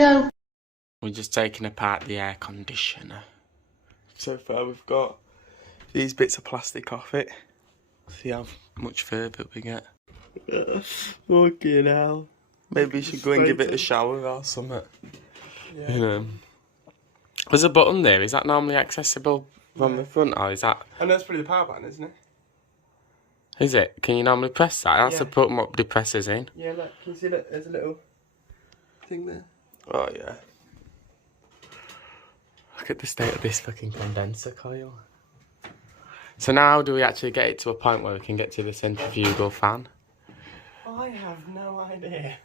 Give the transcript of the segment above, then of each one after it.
video. We're just taking apart the air conditioner. So far we've got these bits of plastic off it. See how much further we get. Fucking hell. Maybe you should go and give it a shower or something. Yeah. You know. There's a button there. Is that normally accessible from the front, or is that? And that's probably the power button, isn't it? Is it? Can you normally press that? That's Yeah. to put them up depressors in. Yeah, look. Can you see that? There's a little thing there. Oh yeah. Look at the state of this fucking condenser coil. So now how do we actually get it to a point where we can get to the centrifugal fan? I have no idea.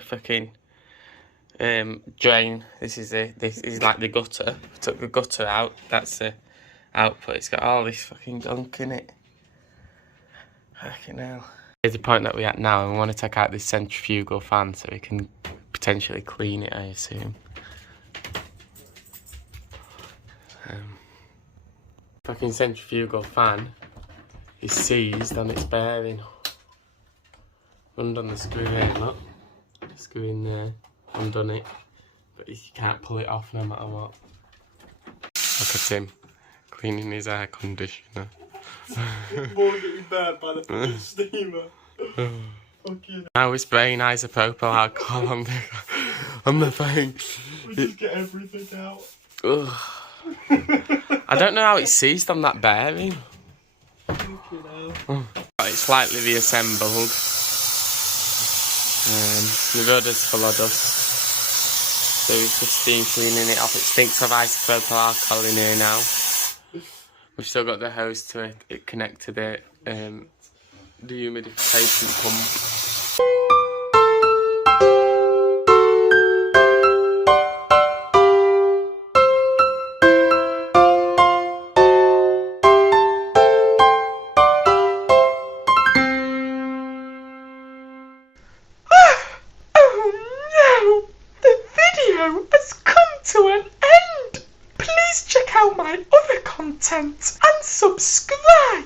Fucking drain. This is like the gutter. We took the gutter out. That's the output. It's got all this fucking gunk in it. Fucking hell. Here's the point that we're at now, and we want to take out this centrifugal fan so we can potentially clean it, I assume. Fucking centrifugal fan is seized on its bearing. Undone the screw here, look. Screw in there, undone it. But you can't pull it off no matter what. Look at him, cleaning his air conditioner. More getting burnt by the steamer. Now we're spraying isopropyl alcohol on the thing. We just get everything out. Ugh. I don't know how it's seized on that bearing. It's slightly reassembled. The rudder's full of dust. So it's just steam cleaning it off. It stinks of isopropyl alcohol in here now. We've still got the hose to it connect to the dehumidification pump. Has come to an end. Please check out my other content and subscribe.